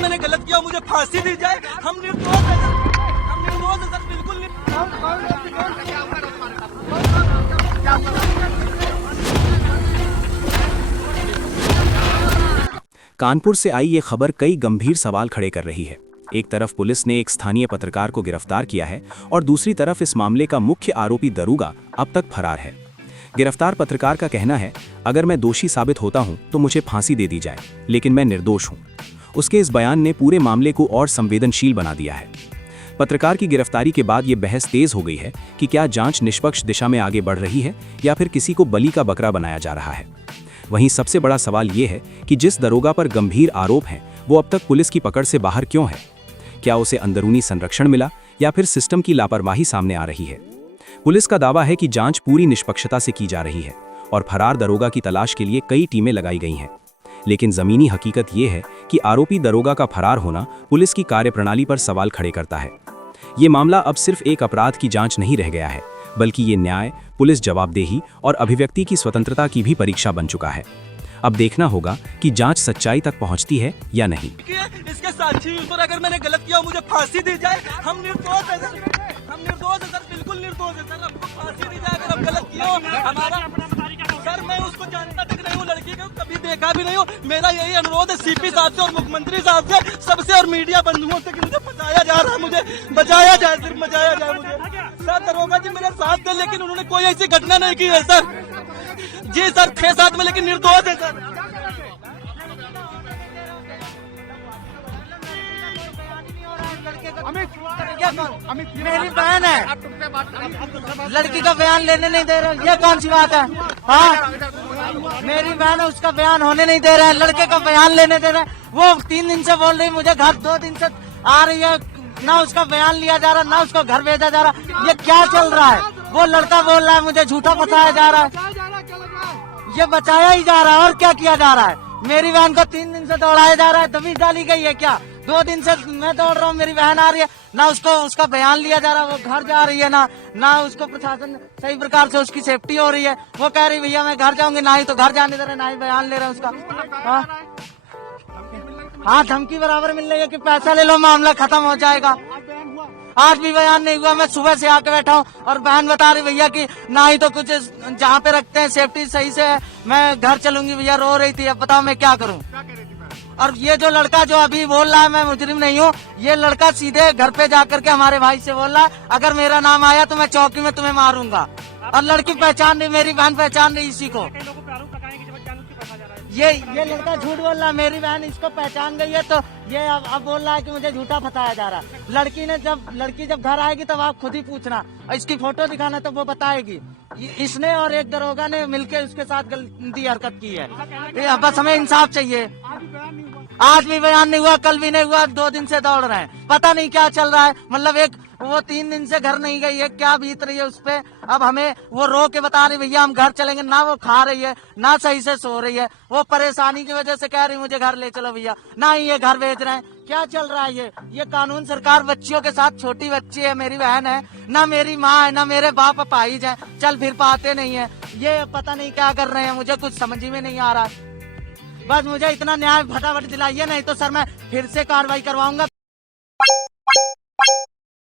अगर मैंने गलत किया मुझे फांसी दी जाए। हम निर्दोष हैं सर, हम निर्दोष हैं सर, बिल्कुल कानपुर से आई ये खबर कई गंभीर सवाल खड़े कर रही है। एक तरफ पुलिस ने एक स्थानीय पत्रकार को गिरफ्तार किया है और दूसरी तरफ इस मामले का मुख्य आरोपी दरोगा अब तक फरार है। गिरफ्तार पत्रकार का कहना है, अगर मैं दोषी साबित होता हूं तो मुझे फांसी दे दी जाए, लेकिन मैं निर्दोष हूं। उसके इस बयान ने पूरे मामले को और संवेदनशील बना दिया है। पत्रकार की गिरफ्तारी के बाद ये बहस तेज हो गई है कि क्या जांच निष्पक्ष दिशा में आगे बढ़ रही है या फिर किसी को बलि का बकरा बनाया जा रहा है। वहीं सबसे बड़ा सवाल ये है कि जिस दरोगा पर गंभीर आरोप हैं वो अब तक पुलिस की पकड़ से बाहर क्यों है। क्या उसे अंदरूनी संरक्षण मिला या फिर सिस्टम की लापरवाही सामने आ रही है। पुलिस का दावा है कि जांच पूरी निष्पक्षता से की जा रही है और फरार दरोगा की तलाश के लिए कई टीमें लगाई गई हैं। लेकिन जमीनी हकीकत ये है कि आरोपी दरोगा का फरार होना पुलिस की कार्यप्रणाली पर सवाल खड़े करता है। ये मामला अब सिर्फ एक अपराध की जांच नहीं रह गया है, बल्कि ये न्याय, पुलिस जवाबदेही और अभिव्यक्ति की स्वतंत्रता की भी परीक्षा बन चुका है। अब देखना होगा कि जांच सच्चाई तक पहुंचती है या नहीं। इसके साक्षी पर अगर मैंने गलत किया मुझे फांसी दी जाए। हम निर्दोष हैं सर, हम निर्दोष हैं सर, बिल्कुल निर्दोष हैं सर। हमको फांसी दी जाए अगर हम गलत किया हो। हमारा सर, मैं उसको जानता तक नहीं हूँ, लड़की को कभी देखा भी नहीं हूँ। मेरा यही अनुरोध है सीपी साहब से और मुख्यमंत्री साहब से, सबसे और मीडिया बंधुओं से कि मुझे बचाया जा रहा है, मुझे बचाया जाए, सिर्फ बचाया जाए मुझे। सर दरोगा जी मेरे साथ थे लेकिन उन्होंने कोई ऐसी घटना नहीं की है सर। जी सर, थे साथ में लेकिन निर्दोष है सर। मेरी बहन है, लड़की का बयान लेने नहीं दे रहे, ये कौन सी बात है। हाँ, मेरी बहन है, उसका बयान होने नहीं दे रहे हैं, लड़के का बयान लेने दे रहे हैं। वो 3 दिन से बोल रही मुझे घर, 2 दिन से आ रही है, ना उसका बयान लिया जा रहा, ना उसको घर भेजा जा रहा। ये क्या चल रहा है। वो लड़का बोल रहा है मुझे झूठा बताया जा रहा है, ये बचाया ही जा रहा है और क्या किया जा रहा है। मेरी बहन को 3 दिन से दौड़ाया जा रहा है, दबी डाली गई है क्या। 2 दिन से मैं दौड़ रहा हूँ, मेरी बहन आ रही है, ना उसको उसका बयान लिया जा रहा है, वो घर जा रही है, ना उसको प्रशासन सही प्रकार से उसकी सेफ्टी हो रही है। वो कह रही भैया मैं घर जाऊंगी, ना ही तो घर जाने दे रहे, ना ही बयान ले रहे हैं उसका। हाँ, धमकी बराबर मिल रही है कि पैसा ले लो मामला खत्म हो जाएगा। आज भी बयान नहीं हुआ, मैं सुबह से आके बैठा हूँ और बहन बता रही भैया कि ना ही तो कुछ जहाँ पे रखते हैं सेफ्टी सही से है, मैं घर चलूंगी भैया। रो रही थी, अब बताओ मैं क्या करूँ। और ये जो लड़का जो अभी बोल रहा है मैं मुजरिम नहीं हूँ, ये लड़का सीधे घर पे जाकर के हमारे भाई से बोल रहा है अगर मेरा नाम आया तो मैं चौकी में तुम्हें मारूंगा। और लड़की पहचान रही, मेरी बहन पहचान रही इसी को। ये लड़का झूठ बोल रहा है, मेरी बहन इसको पहचान गई है, तो ये अब बोल रहा है कि मुझे झूठा फंसाया जा रहा है। लड़की जब घर आएगी तब आप खुद ही पूछना, इसकी फोटो दिखाना तो वो बताएगी। इसने और एक दरोगा ने मिलकर उसके साथ गलती हरकत की है। बस हमें इंसाफ चाहिए। आज भी बयान नहीं हुआ, कल भी नहीं हुआ, 2 दिन से दौड़ रहे हैं, पता नहीं क्या चल रहा है। मतलब एक वो 3 दिन से घर नहीं गई है, क्या बीत रही है उस पे। अब हमें वो रो के बता रही भैया हम घर चलेंगे, ना वो खा रही है, ना सही से सो रही है। वो परेशानी की वजह से कह रही मुझे घर ले चलो भैया, ना ही ये घर भेज रहे हैं। क्या चल रहा है ये कानून सरकार बच्चियों के साथ। छोटी बच्ची है, मेरी बहन है, ना मेरी माँ है, ना मेरे बाप अपाहिज है, चल फिर पाते नहीं है। ये पता नहीं क्या कर रहे हैं, मुझे कुछ समझ में नहीं आ रहा है। बस मुझे इतना न्याय फटाफट दिलाइए, नहीं तो सर मैं फिर से कार्रवाई करवाऊंगा।